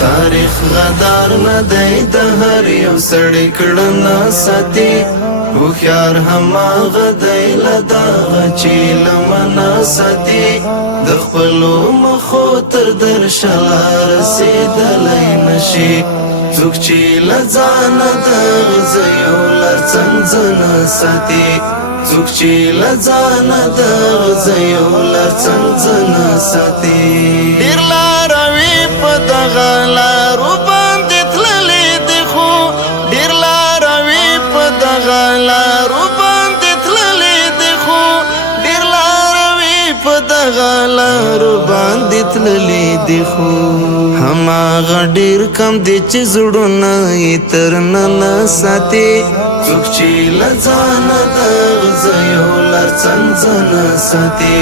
تاریخ غدار نه دی د هر یو سړی کړنه ساتي هوښیار هماغه دی له دغه چې لمنه ساتي د خپلو مخو تر درشله رسېدلی نشي څوک چې له ځانه د غذیو لر څنځنه ساتي څوک چې له ځانه د غذیو لر څنځنه ساتي ډېر لاروي په دغه لارو باندې تللي دي خو ډېر لاروي په دغه لارو باندې تللي دي خو ډېر لاروي په دغه لارو باندې تللي دي خو هماغه ډېر کم دي چې زړونه یې تر ننه ساتي څوک چې له ځانه د غذیو لر څنځنه ساتي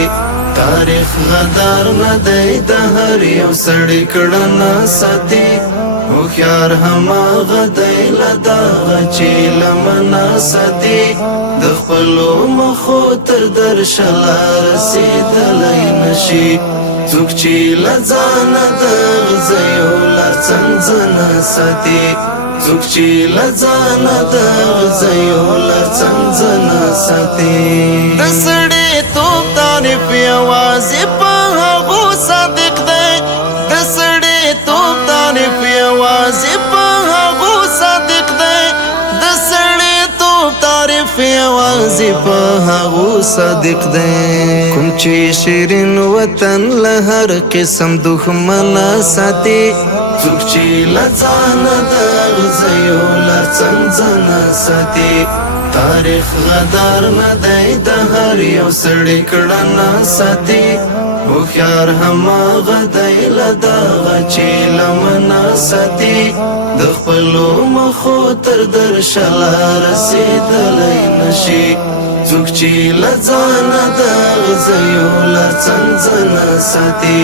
تاریخ غدار نه دی د هر یو سړی کړنه ساتي هوښیار هماغه دی له دغه چې لمنه ساتي د خپلو مخو تر درشله رسېدلی نشي څوک چې له ځانه د غذیو لر څنځنه ساتي څوک چې له ځانه د غذیو لر څنځنه ساتي د سړیتوب تعریف یوازې په هغو صادق دی د سړیتوب تعریف یوازې په هغو صادق دی د سړیتوب تعریف یوازې په هغو صادق دی کوم چې شیرین وطن له هر قسم دښمنه ساتي څوک چې له ځانه د غذیو لر څنځنه ساتي تاریخ غدار نه دی د هر یو سړی کړنه ساتي هوښیار هماغه دی له دغه چې لمنه ساتي د خپلو مخو تر درشله رسېدلی نشي څوک چې له ځانه د غذیو لر څنځنه ساتي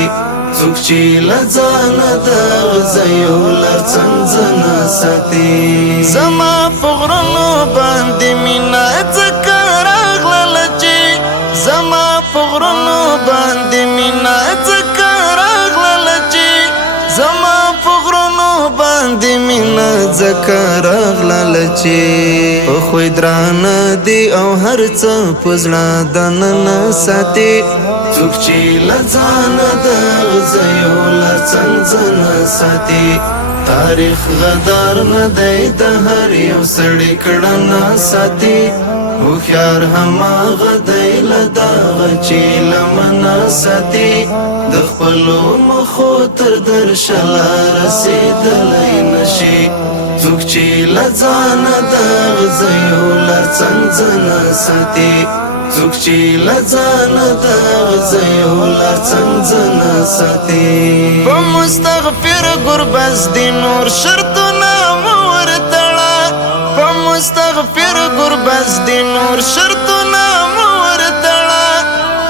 څوک چې له ځانه د غذیو لر څنځنه ساتي زما په غرونو باندې مینه ځکه راغلله چې زما په غرونو باندې مینه ځکه راغلله چې زما په غرونو باندې مینه ځکه راغلله چې په خوی درانه دي او هر څه په زړه دننه ساتي څوک چې له ځانه د غذیو لر څنځنه ساتي تاریخ غدار نه دی د هر یو سړی کړنه ساتي هوښیار هماغه دی له دغه چې لمنه ساتي د خپلو مخو تر درشله رسېدلی نشي څوک چې له ځانه د غذیو لر څنځنه ساتي څوک چې له ځانه د غذیو لر څنځنه ساتي په مستغفر ګربز دي نور شرطونه مه ورتړه په مستغفر ګربز دي نور شرطونه مه ورتړه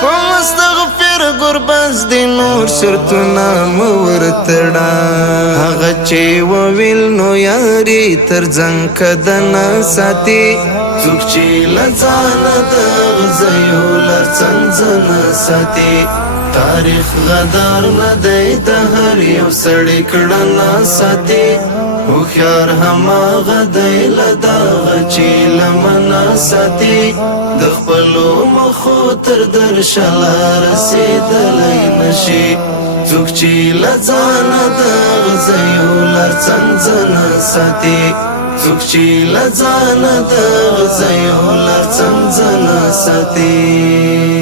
په مستغفر ګربز دي نور شرطونه مه ورتړه هغه چې وویل نو یاري تر ځنګ کدنه ساتي څوک چې له ځانه د غذیو لر څنځنه ساتي تاریخ غدار نه دی د هر یو سړی کړنه ساتي هوښیار هماغه دی له دغه چې لمنه ساتي د خپلو مخو تر درشله رسېدلی نشي څوک چې له ځانه د غذیو لر څنځنه ساتي څوک چې له ځانه د غذیو لر څنځنه ساتي